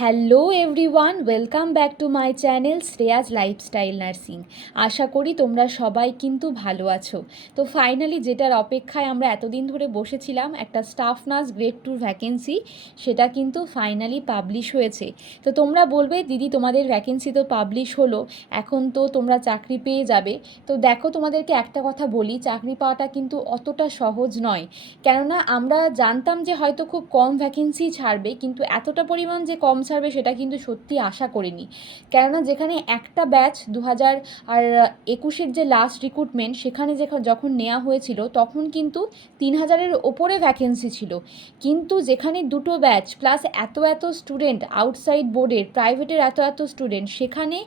Hello everyone, welcome back to my channel Shreya's lifestyle nursing. আশা করি তোমরা সবাই কিন্তু ভালো আছো। তো ফাইনালি যেটার অপেক্ষায় আমরা এতদিন ধরে বসেছিলাম, একটা স্টাফ নার্স গ্রেড 2 ভ্যাকেন্সি, সেটা কিন্তু ফাইনালি পাবলিশ হয়েছে। তো তোমরা বলবে দিদি তোমাদের ভ্যাকেন্সি তো পাবলিশ হলো, এখন তো তোমরা চাকরি পেয়ে যাবে। তো দেখো, তোমাদেরকে একটা কথা বলি, চাকরি পাওয়াটা কিন্তু অতটা সহজ নয়। কেননা আমরা জানতাম যে হয়তো খুব কম ভ্যাকেন্সি ছাড়বে, কিন্তু এতটা পরিমাণ যে কম ছাড়বে সেটা কিন্তু সত্যি আশা করিনি। কেননা যেখানে একটা ব্যাচ 2021 যে লাস্ট রিক্রুটমেন্ট, সেখানে যখন নেওয়া হয়েছিল তখন কিন্তু 3000-এর ওপরে ভ্যাকেন্সি ছিল। কিন্তু যেখানে দুটো ব্যাচ প্লাস এত এত স্টুডেন্ট, আউটসাইড বোর্ডের প্রাইভেটের এত এত স্টুডেন্ট, সেখানে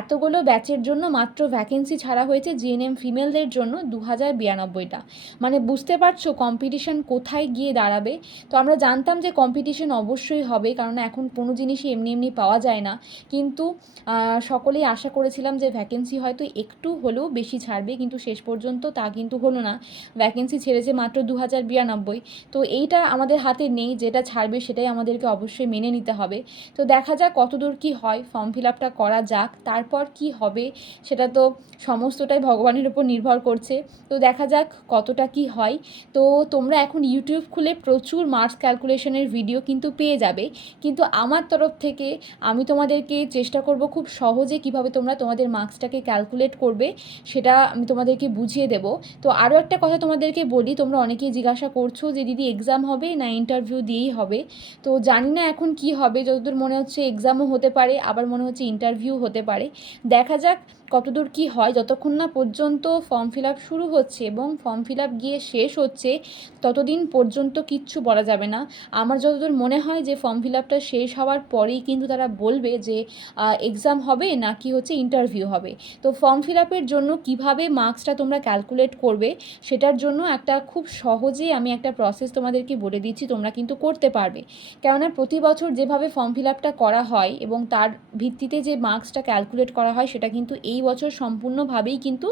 এতগুলো ব্যাচের জন্য মাত্র ভ্যাকেন্সি ছাড়া হয়েছে জিএনএম ফিমেলদের জন্য 2092টা। মানে বুঝতে পারছো কম্পিটিশন কোথায় গিয়ে দাঁড়াবে। তো আমরা জানতাম যে কম্পিটিশন অবশ্যই হবে, কারণ এখন কোনো জিনিসই এমনি এমনি পাওয়া যায় না। কিন্তু সকলেই আশা করেছিলাম যে ভ্যাকেন্সি হয়তো একটু হলেও বেশি ছাড়বে, কিন্তু শেষ পর্যন্ত তা কিন্তু হলো না। ভ্যাকেন্সি ছেড়েছে মাত্র 2092। তো এইটা আমাদের হাতে নেই, যেটা ছাড়বে সেটাই আমাদেরকে অবশ্যই মেনে নিতে হবে। তো দেখা যাক কতদূর কী হয়, ফর্ম ফিল আপটা করা যাক, তারপর কি হবে সেটা তো সমস্তটাই ভগবানের উপর নির্ভর করছে। তো দেখা যাক কতটা কি হয়। তো তোমরা এখন ইউটিউব খুলে প্রচুর মার্কস ক্যালকুলেশনের ভিডিও কিন্তু পেয়ে যাবে, কিন্তু আমার তরফ থেকে আমি তোমাদেরকে চেষ্টা করব খুব সহজে কিভাবে তোমরা তোমাদের মার্কসটাকে ক্যালকুলেট করবে সেটা আমি তোমাদেরকে বুঝিয়ে দেব। তো আরও একটা কথা তোমাদেরকে বলি, তোমরা অনেকেই জিজ্ঞাসা করছো যে দিদি এক্সাম হবে না ইন্টারভিউ দিয়েই হবে। তো জানি না এখন কি হবে, যতদূর মনে হচ্ছে এক্সামও হতে পারে, আবার মনে হচ্ছে ইন্টারভিউ হতে পারে। দেখা যাক কতদূর কি হয়। যতক্ষণ না পর্যন্ত ফর্ম ফিল আপ শুরু হচ্ছে এবং ফর্ম ফিল আপ গিয়ে শেষ হচ্ছে, ততদিন পর্যন্ত কিচ্ছু বলা যাবে না। আমার যতদূর মনে হয় যে ফর্ম ফিল আপটা শেষ হওয়ার পরেই কিন্তু তারা বলবে যে এক্সাম হবে না কি হচ্ছে ইন্টারভিউ হবে। তো ফর্ম ফিল আপের জন্য কীভাবে মার্কসটা তোমরা ক্যালকুলেট করবে সেটার জন্য একটা খুব সহজেই আমি একটা প্রসেস তোমাদেরকে বলে দিচ্ছি, তোমরা কিন্তু করতে পারবে। কেননা প্রতি বছর যেভাবে ফর্ম ফিল আপটা করা হয় এবং তার ভিত্তিতে যে মার্কসটা ক্যালকুলেট করা হয়, সেটা কিন্তু এই বছর সম্পূর্ণভাবেই কিন্তু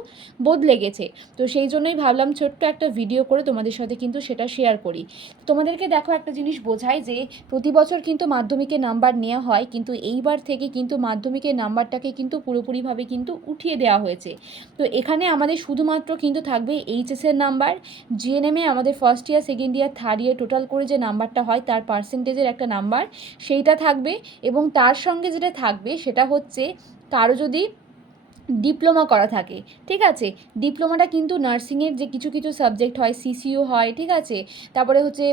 বদলে গেছে। তো সেই জন্যই ভাবলাম ছোট্ট একটা ভিডিও করে তোমাদের সাথে কিন্তু সেটা শেয়ার করি। তোমাদেরকে দেখো একটা জিনিস বোঝাই যে প্রতি বছর কিন্তু মাধ্যমিকের নাম্বার নেওয়া হয়, কিন্তু এইবার থেকে কিন্তু মাধ্যমিকের নাম্বারটাকে কিন্তু পুরোপুরিভাবে কিন্তু উঠিয়ে দেওয়া হয়েছে। তো এখানে আমাদের শুধুমাত্র কিন্তু থাকবে এইচএসের নাম্বার, জিএনএমে আমাদের first year second year third year total করে যে নাম্বারটা হয় তার পার্সেন্টেজের একটা নাম্বার, সেইটা থাকবে। এবং তার সঙ্গে যেটা থাকবে সেটা হচ্ছে কারো যদি ডিপ্লোমা করা থাকে, ঠিক আছে, ডিপ্লোমাটা কিন্তু নার্সিংয়ের যে কিছু কিছু সাবজেক্ট হয়, সিসিও হয়, ঠিক আছে, তারপরে হচ্ছে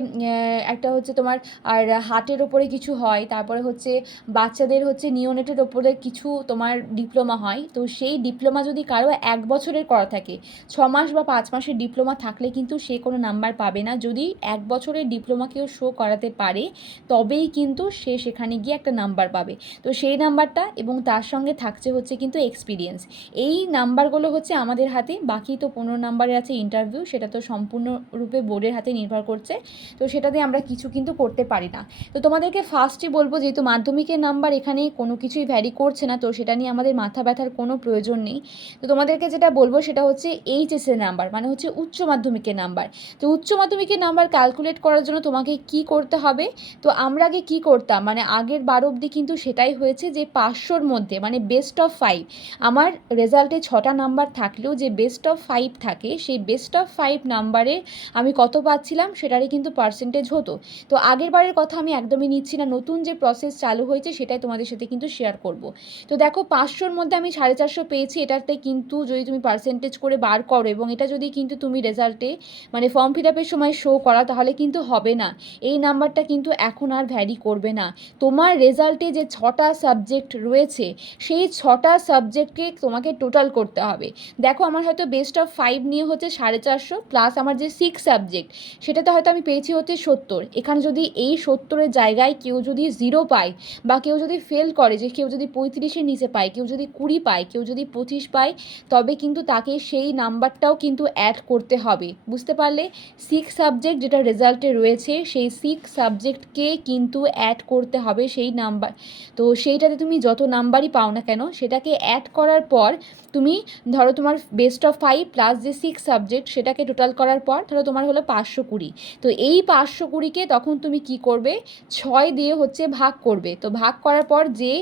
একটা হচ্ছে তোমার আর হার্টের ওপরে কিছু হয়, তারপরে হচ্ছে বাচ্চাদের হচ্ছে নিওনেটের ওপরে কিছু তোমার ডিপ্লোমা হয়। তো সেই ডিপ্লোমা যদি কারো 1 বছরের করা থাকে, 6 মাস বা 5 মাসের ডিপ্লোমা থাকলে কিন্তু সে কোনো নাম্বার পাবে না। যদি 1 বছরের ডিপ্লোমা কেউ শো করাতে পারে, তবেই কিন্তু সে সেখানে গিয়ে একটা নাম্বার পাবে। তো সেই নাম্বারটা এবং তার সঙ্গে থাকছে হচ্ছে কিন্তু এক্সপিরিয়েন্স, এই নাম্বারগুলো হচ্ছে আমাদের হাতে। বাকি তো 15 নাম্বারে আছে ইন্টারভিউ, সেটা তো সম্পূর্ণরূপে বোর্ডের হাতে নির্ভর করছে। তো সেটা দিয়ে আমরা কিছু কিন্তু করতে পারি না। তো তোমাদেরকে ফার্স্টে বলবো, যেহেতু মাধ্যমিকের নাম্বার এখানে কোনো কিছুই ভ্যারি করছে না, তো সেটা নিয়ে আমাদের মাথা ব্যথার কোনো প্রয়োজন নেই। তো তোমাদেরকে যেটা বলবো সেটা হচ্ছে এইচএসের নাম্বার, মানে হচ্ছে উচ্চ মাধ্যমিকের নাম্বার। তো উচ্চ মাধ্যমিকের নাম্বার ক্যালকুলেট করার জন্য তোমাকে কি করতে হবে, তো আমরা আগে কী করতাম, মানে আগের বার অবধি কিন্তু সেটাই হয়েছে যে 500-র মধ্যে মানে বেস্ট অফ 5, আমার রেজাল্টে 6টা নাম্বার থাকলেও যে বেস্ট অফ 5 থাকে, সেই বেস্ট অফ 5 নাম্বারে আমি কত পাচ্ছিলাম সেটারই কিন্তু পার্সেন্টেজ হতো। তো আগের বারের কথা আমি একদমই নিচ্ছি না, নতুন যে প্রসেস চালু হয়েছে সেটাই তোমাদের সাথে কিন্তু শেয়ার করব। তো দেখো 500-র মধ্যে আমি 450 পেয়েছি, এটাতে কিন্তু যদি তুমি পার্সেন্টেজ করে বার করো এবং এটা যদি কিন্তু তুমি রেজাল্টে মানে ফর্ম ফিল আপের সময় শো করা, তাহলে কিন্তু হবে না, এই নাম্বারটা কিন্তু এখন আর ভ্যারি করবে না। তোমার রেজাল্টে যে 6টা সাবজেক্ট রয়েছে, সেই 6টা সাবজেক্টকে তোমাকে টোটাল করতে হবে। দেখো আমার হয়তো বেস্ট অফ 5 নিয়ে হচ্ছে 450, প্লাস আমার যে 6 সাবজেক্ট সেটাতে হয়তো আমি পেয়েছি হচ্ছে 70। এখানে যদি এই 70-এর জায়গায় কেউ যদি 0 পায় বা কেউ যদি ফেল করে, যে কেউ যদি 35-এর নিচে পায়, কেউ যদি 20 পায়, কেউ যদি 25 পায়, তবে কিন্তু তাকে সেই নাম্বারটাও কিন্তু অ্যাড করতে হবে। বুঝতে পারলে, 6 সাবজেক্ট যেটা রেজাল্টে রয়েছে, সেই 6 সাবজেক্টকে কিন্তু অ্যাড করতে হবে সেই নাম্বার। তো সেইটাতে তুমি যত নাম্বারই পাও না কেন, সেটাকে অ্যাড করার পর তুমি ধরো তোমার বেস্ট অফ 5 প্লাস যে 6 সাবজেক্ট সেটাকে টোটাল করার পর ধরো তোমার হলো 520। তো এই 520কে তখন তুমি কি করবে, 6 দিয়ে হচ্ছে ভাগ করবে। তো ভাগ করার পর যে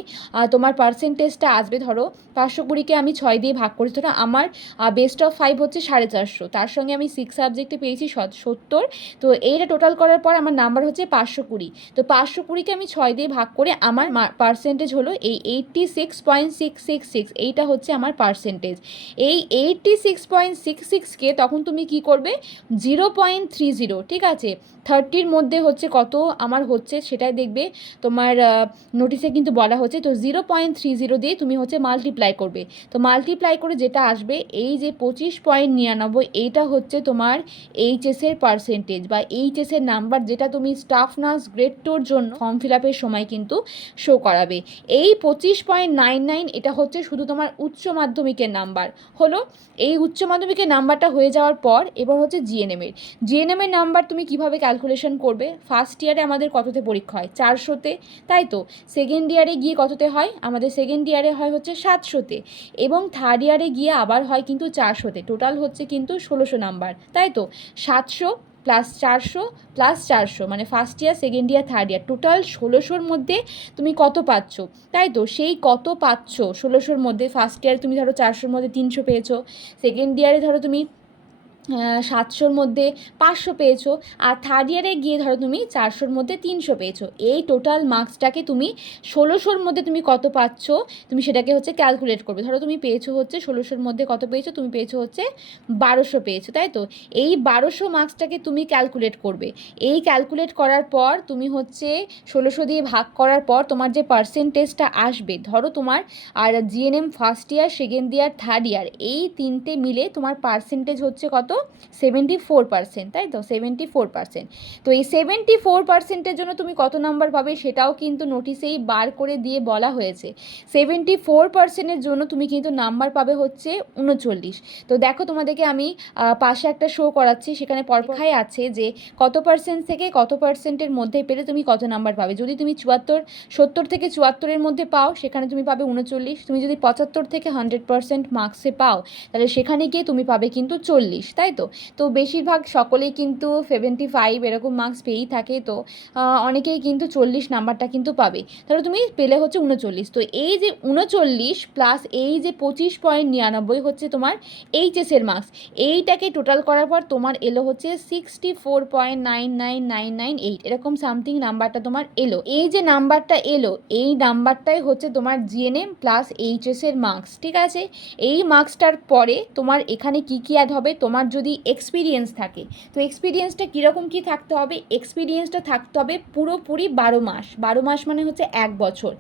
তোমার পার্সেন্টেজটা আসবে, ধরো 520কে আমি 6 দিয়ে ভাগ করি, ধরো আমার বেস্ট অফ 5 হচ্ছে 450, তার সঙ্গে আমি 6 সাবজেক্টে পেয়েছি 70। তো এইটা টোটাল করার পর আমার নাম্বার হচ্ছে 520। তো 520কে আমি 6 দিয়ে ভাগ করে আমার পার্সেন্টেজ হলো এই 86.666, এইটা হচ্ছে আমার পার্সেন্টেজ। এই 86.66কে তখন তুমি কি করবে, 0.30, ঠিক আছে, 30-র মধ্যে হচ্ছে কত আমার হচ্ছে সেটাই দেখবে, তোমার নোটিসে কিন্তু বলা হচ্ছে। তো 0.30 দিয়ে তুমি হচ্ছে মাল্টিপ্লাই করবে। তো মাল্টিপ্লাই করে যেটা আসবে এই যে 25.99, এইটা হচ্ছে তোমার এইচএসের পার্সেন্টেজ বা এইচএসের নাম্বার, যেটা তুমি স্টাফ নার্স গ্রেড 2-র জন্য ফর্ম ফিল আপের সময় কিন্তু শো করাবে। এই 25.99 এটা হচ্ছে শুধু তোমার উচ্চ মাধ্যমিকের নাম্বার হলো। এই উচ্চ মাধ্যমিকের নাম্বারটা হয়ে যাওয়ার পর এবার হচ্ছে জিএনএমের নাম্বার তুমি কিভাবে ক্যালকুলেশন করবে। ফার্স্ট ইয়ারে আমাদের কততে পরীক্ষা হয়, 400-তে, তাই তো। সেকেন্ড ইয়ারে গিয়ে কততে হয়, আমাদের সেকেন্ড ইয়ারে হয় হচ্ছে 700-তে, এবং থার্ড ইয়ারে গিয়ে আবার হয় কিন্তু 400-তে। টোটাল হচ্ছে কিন্তু 1600 নাম্বার, তাই তো। 700 প্লাস 400 প্লাস 400 মানে first year, second year, third year, total 1600-র মধ্যে তুমি কত পাচ্ছ, তাই তো। সেই কত পাচ্ছ 1600-র মধ্যে, ফার্স্ট ইয়ারে তুমি ধরো 400-র মধ্যে 300 পেয়েছো, সেকেন্ড ইয়ারে ধরো তুমি 700-র মধ্যে 500 পেয়েছো, আর থার্ড ইয়ারে গিয়ে ধরো তুমি 400-র মধ্যে 300 পেয়েছো। এই টোটাল মার্কসটাকে তুমি 1600-র মধ্যে তুমি কত পাচ্ছ তুমি সেটাকে হচ্ছে ক্যালকুলেট করবে। ধরো তুমি পেয়েছো হচ্ছে 1600-র মধ্যে কত পেয়েছো, তুমি পেয়েছো হচ্ছে 1200 পেয়েছো, তাই তো। এই 1200 মার্কসটাকে তুমি ক্যালকুলেট করবে। এই ক্যালকুলেট করার পর তুমি হচ্ছে 1600 দিয়ে ভাগ করার পর তোমার যে পার্সেন্টেজটা আসবে, ধরো তোমার আর GNM first year, second year, third year, এই তিনটে মিলে তোমার পার্সেন্টেজ হচ্ছে কত, 74%, তাই তো, 74%। তো এই 74%-এর জন্য তুমি কত নাম্বার পাবে সেটাও কিন্তু নোটিশেই বার করে দিয়ে বলা হয়েছে। 74%-এর জন্য তুমি কিন্তু নাম্বার পাবে হচ্ছে 39। তো দেখো তোমাদেরকে আমি পাশে একটা শো করাচ্ছি, সেখানে পরপরখাই আছে যে কত পার্সেন্ট থেকে কত পার্সেন্টের মধ্যে পেলে তুমি কত নাম্বার পাবে। যদি তুমি 70 থেকে 74-এর মধ্যে পাও সেখানে তুমি পাবে 39। তুমি যদি 75 থেকে 100% মার্কসে পাও তাহলে সেখানে গিয়ে তুমি পাবে কিন্তু 40, তাই তো। তো বেশিরভাগ সকলেই কিন্তু 75 এরকম মার্কস পেয়েই থাকে। তো অনেকেই কিন্তু 40 নাম্বারটা কিন্তু পাবে। তাহলে তুমি পেলে হচ্ছে 39। তো এই যে 39 প্লাস এই যে 25.99 হচ্ছে তোমার এইচএসের মার্কস, এইটাকে টোটাল করার পর তোমার এলো হচ্ছে 64.99998, এরকম সামথিং নাম্বারটা তোমার এলো। এই যে নাম্বারটা এলো এই নাম্বারটাই হচ্ছে তোমার জিএনএম প্লাস এইচএসের মার্কস, ঠিক আছে। এই মার্কসটার পরে তোমার এখানে কি কি অ্যাড হবে, তোমার যদি এক্সপিরিয়েন্স থাকে, তো এক্সপিরিয়েন্সটা কীরকম কি থাকতে হবে, এক্সপিরিয়েন্সটা থাকতে হবে পুরোপুরি 12 মাস। 12 মাস মানে হচ্ছে 1 বছর।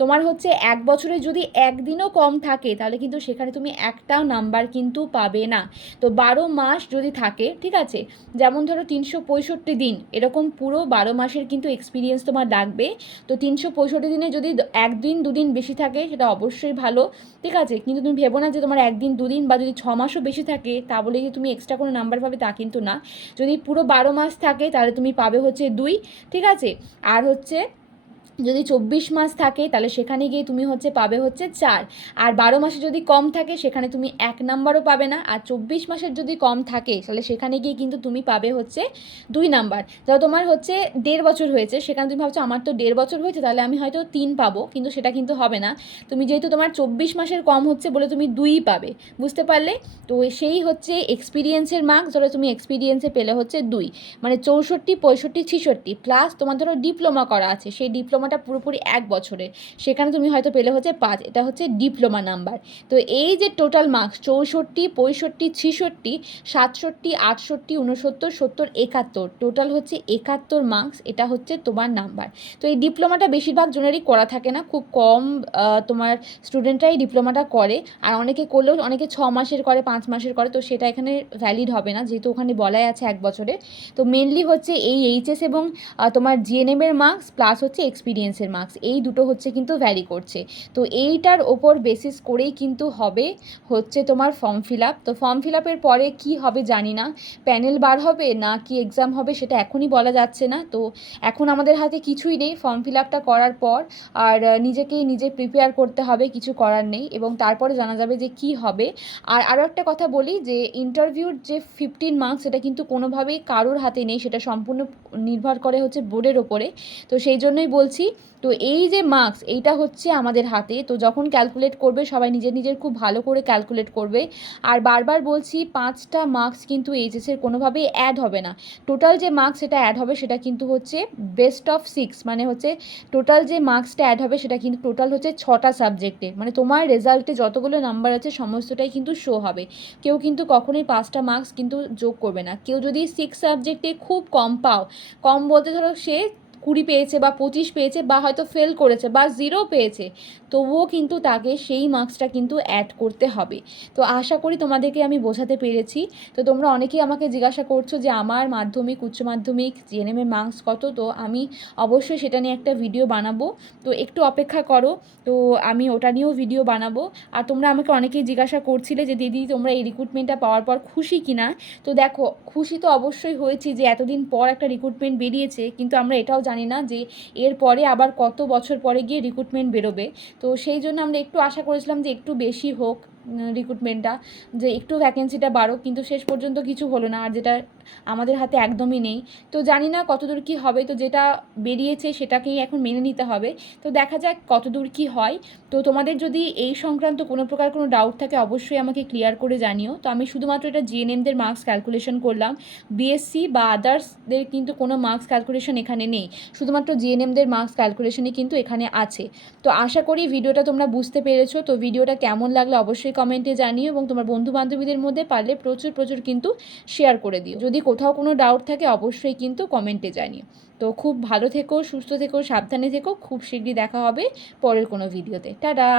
তোমার হচ্ছে 1 বছরে যদি একদিনও কম থাকে তাহলে কিন্তু সেখানে তুমি একটাও নাম্বার কিন্তু পাবে না। তো 12 মাস যদি থাকে, ঠিক আছে, যেমন ধরো 365 দিন, এরকম পুরো 12 মাসের কিন্তু এক্সপিরিয়েন্স তোমার লাগবে। তো 365 দিনে যদি একদিন দুদিন বেশি থাকে সেটা অবশ্যই ভালো, ঠিক আছে। কিন্তু তুমি ভেবো না যে তোমার একদিন দুদিন বা যদি 6 মাসও বেশি থাকে তা বলে যে তুমি এক্সট্রা কোনো নাম্বার পাবে তা কিন্তু না। যদি পুরো 12 মাস থাকে তাহলে তুমি পাবে হচ্ছে 2, ঠিক আছে। আর হচ্ছে যদি 24 মাস থাকে তাহলে সেখানে গিয়ে তুমি হচ্ছে পাবে হচ্ছে 4। আর 12 মাসে যদি কম থাকে সেখানে তুমি 1 নাম্বারও পাবে না। আর 24 মাসের যদি কম থাকে তাহলে সেখানে গিয়ে কিন্তু তুমি পাবে হচ্ছে 2 নাম্বার। ধরো তোমার হচ্ছে 1.5 বছর হয়েছে, সেখানে তুমি ভাবছো আমার তো 1.5 বছর হয়েছে তাহলে আমি হয়তো 3 পাবো, কিন্তু সেটা কিন্তু হবে না। তুমি যেহেতু তোমার 24 মাসের কম হচ্ছে বলে তুমি 2ই পাবে, বুঝতে পারলে। তো সেই হচ্ছে এক্সপিরিয়েন্সের মার্কস, ধরো তুমি এক্সপিরিয়েন্সে পেলে হচ্ছে 2, মানে 64, 65, 66 প্লাস তোমার ধরো ডিপ্লোমা করা আছে, সেই ডিপ্লোমাটা পুরোপুরি 1 বছরের, সেখানে তুমি হয়তো পেলে হচ্ছে 5, এটা হচ্ছে ডিপ্লোমা নাম্বার। তো এই যে টোটাল মার্কস 64, 65, 66, 67, 68, 69, 70, 71, টোটাল হচ্ছে 71 মার্কস, এটা হচ্ছে তোমার নাম্বার। তো এই ডিপ্লোমাটা বেশিরভাগ জনেরই করা থাকে না, খুব কম তোমার স্টুডেন্টরাই ডিপ্লোমাটা করে। আর অনেকে করলেও অনেকে 6 মাসের করে, 5 মাসের করে, তো সেটা এখানে ভ্যালিড হবে না যেহেতু ওখানে বলাই আছে 1 বছরে। তো মেনলি হচ্ছে এই এইচএস এবং তোমার জিএনএমের মার্কস প্লাস হচ্ছে এক্সপিরিয়েন্স এক্সপিরিয়েন্সের মার্কস, এই দুটো হচ্ছে কিন্তু ভ্যারি করছে। তো এইটার ওপর বেসিস করেই কিন্তু হবে হচ্ছে তোমার ফর্ম ফিল আপ। তো ফর্ম ফিল আপের পরে কী হবে জানি না, প্যানেল বার হবে না কি এক্সাম হবে সেটা এখনই বলা যাচ্ছে না। তো এখন আমাদের হাতে কিছুই নেই ফর্ম ফিল আপটা করার পর, আর নিজেকেই নিজে প্রিপেয়ার করতে হবে, কিছু করার নেই, এবং তারপরে জানা যাবে যে কি হবে। আর আরও একটা কথা বলি যে ইন্টারভিউর যে 15 মার্কস সেটা কিন্তু কোনোভাবেই কারোর হাতে নেই, সেটা সম্পূর্ণ নির্ভর করে হচ্ছে বোর্ডের ওপরে। তো সেই জন্যই বলছি, তো এই যে মার্কস এইটা হচ্ছে আমাদের হাতে। তো যখন ক্যালকুলেট করবে সবাই নিজের নিজের খুব ভালো করে ক্যালকুলেট করবে। আর বারবার বলছি 5টা মার্কস কিন্তু এইচএসের কোনোভাবেই অ্যাড হবে না। টোটাল যে মার্কস সেটা অ্যাড হবে সেটা কিন্তু হচ্ছে বেস্ট অফ 6, মানে হচ্ছে টোটাল যে মার্কসটা অ্যাড হবে সেটা কিন্তু টোটাল হচ্ছে 6টা সাবজেক্টে, মানে তোমার রেজাল্টে যতগুলো নাম্বার আছে সমস্তটাই কিন্তু শো হবে। কেউ কিন্তু কখনোই 5টা মার্কস কিন্তু যোগ করবে না। কেউ যদি 6 সাবজেক্টে খুব কম পাও, কম বলতে ধরো সে 20 পেয়েছে বা 25 পেয়েছে বা হয়তো ফেল করেছে বা 0 পেয়েছে, তবুও কিন্তু তাকে সেই মার্কসটা কিন্তু অ্যাড করতে হবে। তো আশা করি তোমাদেরকে আমি বোঝাতে পেরেছি। তো তোমরা অনেকেই আমাকে জিজ্ঞাসা করছো যে আমার মাধ্যমিক, উচ্চ মাধ্যমিক, জিএনএমের মার্কস কত, তো আমি অবশ্যই সেটা নিয়ে একটা ভিডিও বানাবো। তো একটু অপেক্ষা করো, তো আমি ওটা নিয়েও ভিডিও বানাবো। আর তোমরা আমাকে অনেকেই জিজ্ঞাসা করছিলে যে দিদি তোমরা এই রিক্রুটমেন্টটা পাওয়ার পর খুশি কিনা। তো দেখো, খুশি তো অবশ্যই হয়েছি যে এতদিন পর একটা রিক্রুটমেন্ট বেরিয়েছে, কিন্তু আমরা এটাও জানি না যে এরপরে আবার কত বছর পরে গিয়ে রিক্রুটমেন্ট বেরোবে। তো সেই জন্য আমরা একটু আশা করেছিলাম যে একটু বেশি হোক রিক্রুটমেন্টটা, যে একটু ভ্যাকেন্সিটা বাড়ুক, কিন্তু শেষ পর্যন্ত কিছু হলো না, আর যেটা আমাদের হাতে একদমই নেই। তো জানি না কতদূর কী হবে, তো যেটা বেরিয়েছে সেটাকেই এখন মেনে নিতে হবে। তো দেখা যাক কতদূর কী হয়। তো তোমাদের যদি এই সংক্রান্ত কোনো প্রকার কোনো ডাউট থাকে অবশ্যই আমাকে ক্লিয়ার করে জানিও। তো আমি শুধুমাত্র এটা জিএনএমদের মার্কস ক্যালকুলেশন করলাম, বিএসসি বা আদার্সদের কিন্তু কোনো মার্কস ক্যালকুলেশন এখানে নেই, শুধুমাত্র জিএনএমদের মার্কস ক্যালকুলেশনই কিন্তু এখানে আছে। তো আশা করি ভিডিওটা তোমরা বুঝতে পেরেছো। তো ভিডিওটা কেমন লাগলো অবশ্যই কমেন্টে জানিও, এবং তোমার বন্ধু বান্ধবীদের মধ্যে পারলে প্রচুর প্রচুর কিন্তু শেয়ার করে দিও। যদি কোথাও কোনো ডাউট থাকে অবশ্যই কিন্তু কমেন্টে জানিও। তো খুব ভালো থেকো, সুস্থ থেকো, সাবধানে থেকো। খুব শীঘ্রই দেখা হবে পরের কোনো ভিডিওতে। টাটা।